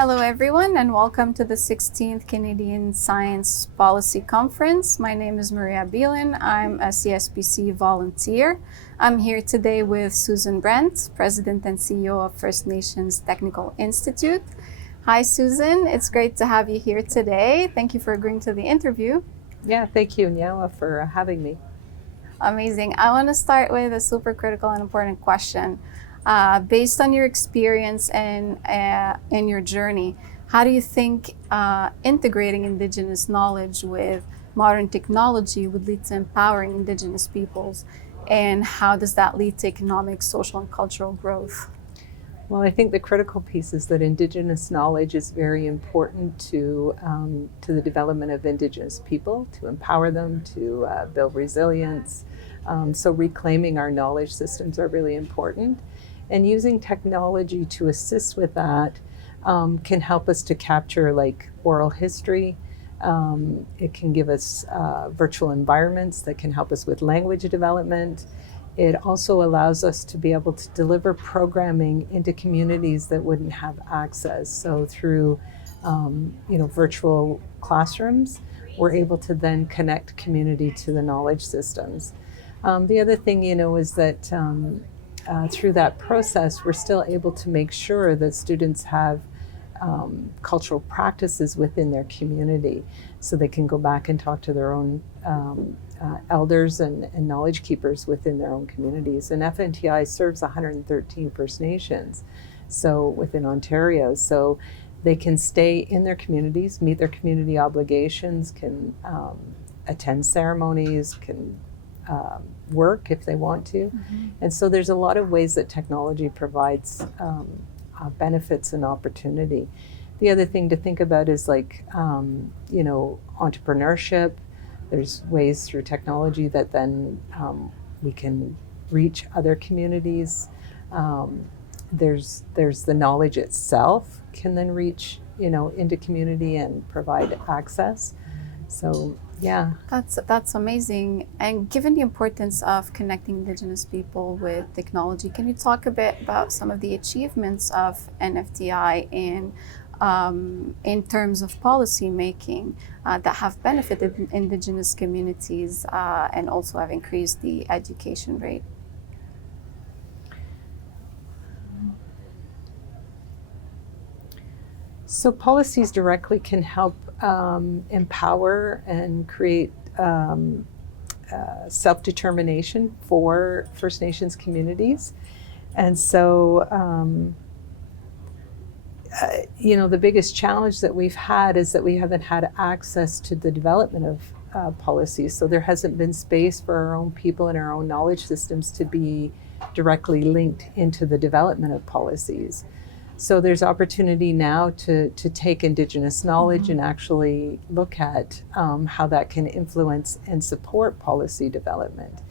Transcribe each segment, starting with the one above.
Hello, everyone, and welcome to the 16th Canadian Science Policy Conference. My name is Maria Bielin. I'm a CSPC volunteer. I'm here today with Suzanne Brant, President and CEO of First Nations Technical Institute. Hi, Susan. It's great to have you here today. Thank you for agreeing to the interview. Yeah, thank you, Nyawa, for having me. Amazing. I want to start with a super critical and important question. Based on your experience and in your journey, how do you think integrating Indigenous knowledge with modern technology would lead to empowering Indigenous peoples? And how does that lead to economic, social, and cultural growth? Well, I think the critical piece is that Indigenous knowledge is very important to the development of Indigenous people, to empower them, to build resilience. So reclaiming our knowledge systems are really important. And using technology to assist with that can help us to capture like oral history. It can give us virtual environments that can help us with language development. It also allows us to be able to deliver programming into communities that wouldn't have access. So through virtual classrooms, we're able to then connect community to the knowledge systems. The other thing, is that through that process, we're still able to make sure that students have cultural practices within their community so they can go back and talk to their own elders and knowledge keepers within their own communities. And FNTI serves 113 First Nations within Ontario. So they can stay in their communities, meet their community obligations, can attend ceremonies, can work if they want to. Mm-hmm. And so there's a lot of ways that technology provides benefits and opportunity. The other thing to think about is entrepreneurship. There's ways through technology that then we can reach other communities. There's the knowledge itself can then reach, into community and provide access. So yeah. That's amazing. And given the importance of connecting Indigenous people with technology, can you talk a bit about some of the achievements of NFTI in terms of policy making that have benefited Indigenous communities and also have increased the education rate? So policies directly can help empower and create self-determination for First Nations communities. And so, the biggest challenge that we've had is that we haven't had access to the development of policies. So there hasn't been space for our own people and our own knowledge systems to be directly linked into the development of policies. So there's opportunity now to take Indigenous knowledge mm-hmm. and actually look at how that can influence and support policy development.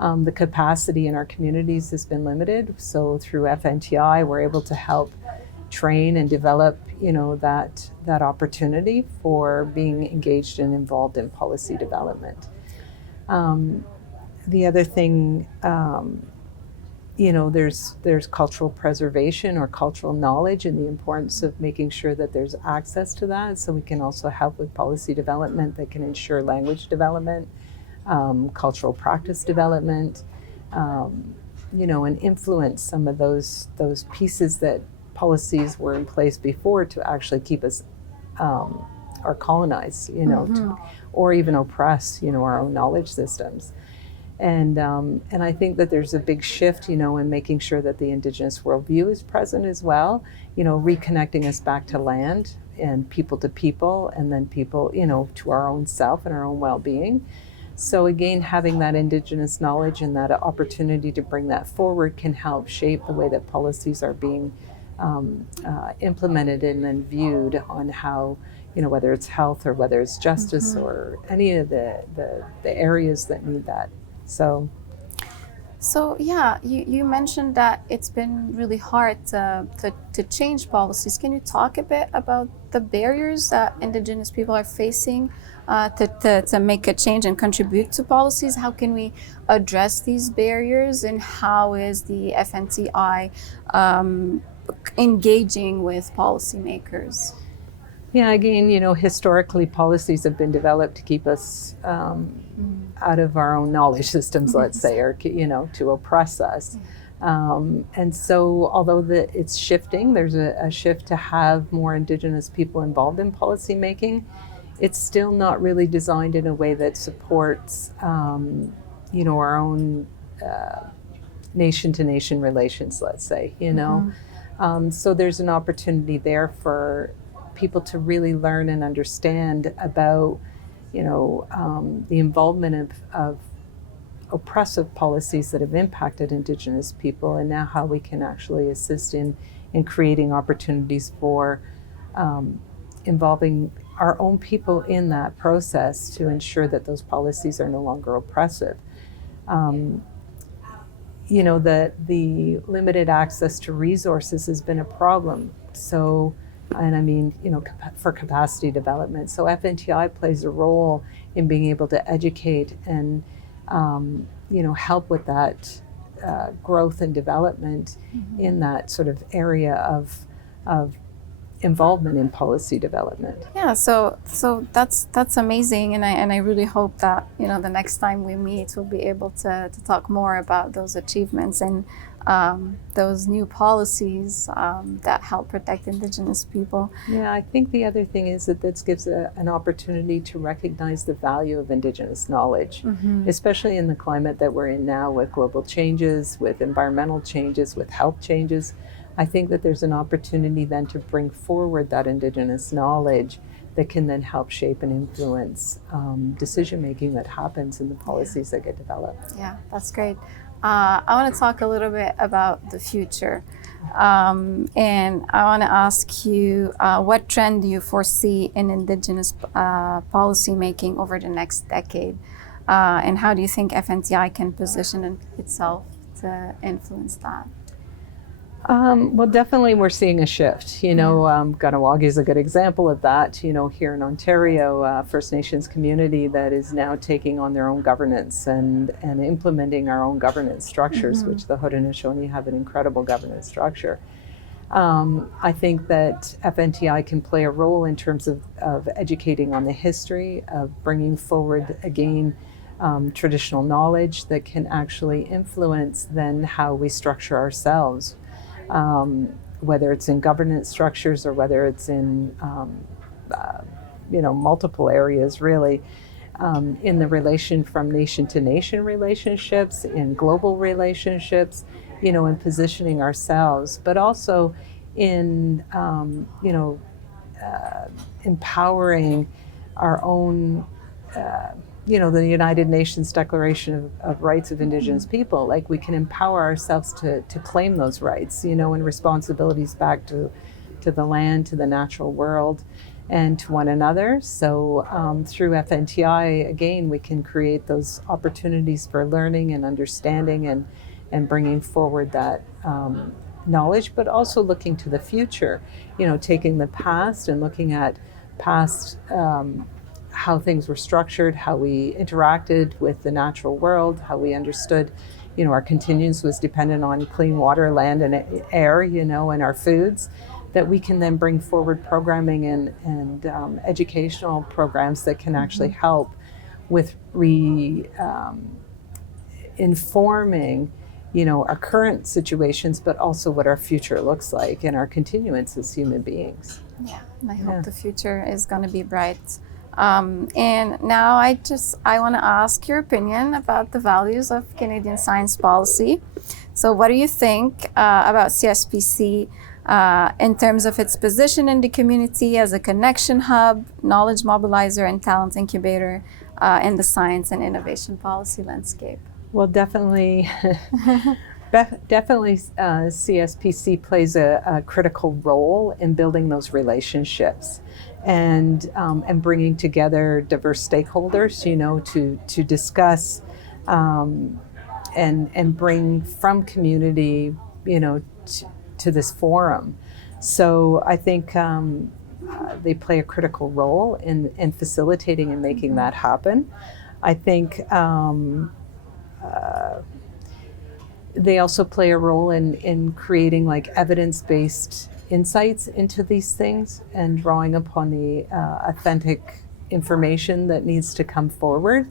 The capacity in our communities has been limited. So through FNTI, we're able to help train and develop, that opportunity for being engaged and involved in policy development. The other thing, there's cultural preservation or cultural knowledge and the importance of making sure that there's access to that. So we can also help with policy development that can ensure language development, cultural practice development, and influence some of those pieces that policies were in place before to actually keep us or colonize, mm-hmm. Or even oppress, our own knowledge systems. And I think that there's a big shift, in making sure that the Indigenous worldview is present as well, reconnecting us back to land and people to people, and then people, to our own self and our own well-being. So again, having that Indigenous knowledge and that opportunity to bring that forward can help shape the way that policies are being implemented and then viewed on how, whether it's health or whether it's justice mm-hmm. or any of the areas that need that. So yeah, you mentioned that it's been really hard to change policies. Can you talk a bit about the barriers that Indigenous people are facing to make a change and contribute to policies? How can we address these barriers, and how is the FNTI engaging with policymakers? Yeah, again, historically policies have been developed to keep us out of our own knowledge systems, let's say, or, to oppress us. And so although it's shifting, there's a shift to have more Indigenous people involved in policy making, it's still not really designed in a way that supports, our own nation-to-nation relations, let's say, So there's an opportunity there for people to really learn and understand about, the involvement of oppressive policies that have impacted Indigenous people, and now how we can actually assist in creating opportunities for involving our own people in that process to ensure that those policies are no longer oppressive. That the limited access to resources has been a problem. So, and I mean, for capacity development. So FNTI plays a role in being able to educate and, help with that growth and development in that sort of area of involvement in policy development. Yeah, so that's amazing, and I really hope that the next time we meet we'll be able to talk more about those achievements and those new policies that help protect Indigenous people. Yeah, I think the other thing is that this gives an opportunity to recognize the value of Indigenous knowledge, especially in the climate that we're in now with global changes, with environmental changes, with health changes. I think that there's an opportunity then to bring forward that Indigenous knowledge that can then help shape and influence decision-making that happens in the policies that get developed. Yeah, that's great. I want to talk a little bit about the future. And I want to ask you, what trend do you foresee in Indigenous policy making over the next decade? And how do you think FNTI can position itself to influence that? Well, definitely we're seeing a shift. Ganawagi is a good example of that. Here in Ontario, First Nations community that is now taking on their own governance and implementing our own governance structures, which the Haudenosaunee have an incredible governance structure. I think that FNTI can play a role in terms of educating on the history, of bringing forward, again, traditional knowledge that can actually influence then how we structure ourselves. Whether it's in governance structures or whether it's in, multiple areas really, in the relation from nation to nation relationships, in global relationships, in positioning ourselves, but also in, empowering our own, the United Nations Declaration of Rights of Indigenous People. Like, we can empower ourselves to claim those rights, and responsibilities back to the land, to the natural world, and to one another. So through FNTI, again, we can create those opportunities for learning and understanding and bringing forward that knowledge, but also looking to the future, taking the past and looking at past how things were structured, how we interacted with the natural world, how we understood, our continuance was dependent on clean water, land, and air, and our foods, that we can then bring forward programming and educational programs that can actually help with informing, our current situations, but also what our future looks like and our continuance as human beings. Yeah, and I hope the future is going to be bright. And now I want to ask your opinion about the values of Canadian science policy. So what do you think about CSPC in terms of its position in the community as a connection hub, knowledge mobilizer, and talent incubator in the science and innovation policy landscape? Well, definitely. Definitely, CSPC plays a critical role in building those relationships and bringing together diverse stakeholders, to discuss and bring from community, to this forum. So I think they play a critical role in facilitating and making that happen. I think they also play a role in creating like evidence-based insights into these things and drawing upon the authentic information that needs to come forward,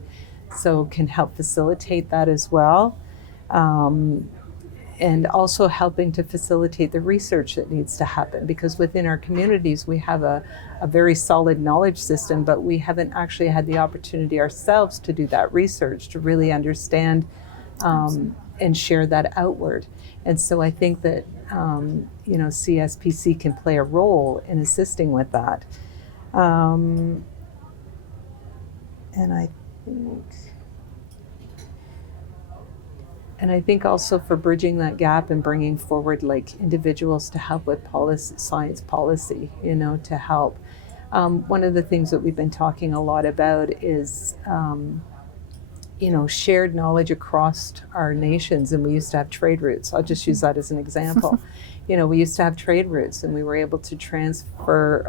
so can help facilitate that as well. And also helping to facilitate the research that needs to happen, because within our communities we have a very solid knowledge system, but we haven't actually had the opportunity ourselves to do that research, to really understand and share that outward. And so I think that CSPC can play a role in assisting with that. And I think also for bridging that gap and bringing forward like individuals to help with science policy, to help. One of the things that we've been talking a lot about is shared knowledge across our nations, and we used to have trade routes. I'll just use that as an example. We used to have trade routes, and we were able to transport,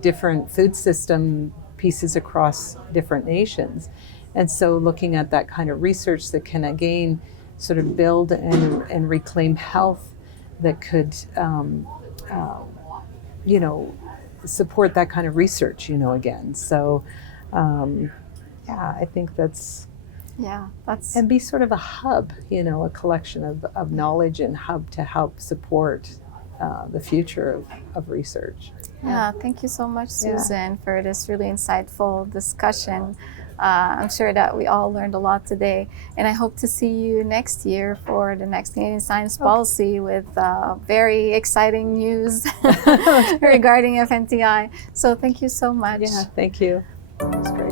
different food system pieces across different nations. And so looking at that kind of research that can again sort of build and reclaim health that could, support that kind of research, again. So, I think that's and be sort of a hub, a collection of knowledge and hub to help support the future of research. Yeah, thank you so much, Suzanne, for this really insightful discussion. I'm sure that we all learned a lot today, and I hope to see you next year for the next Canadian Science Policy with very exciting news regarding FNTI. So thank you so much. Yeah, thank you. That was great.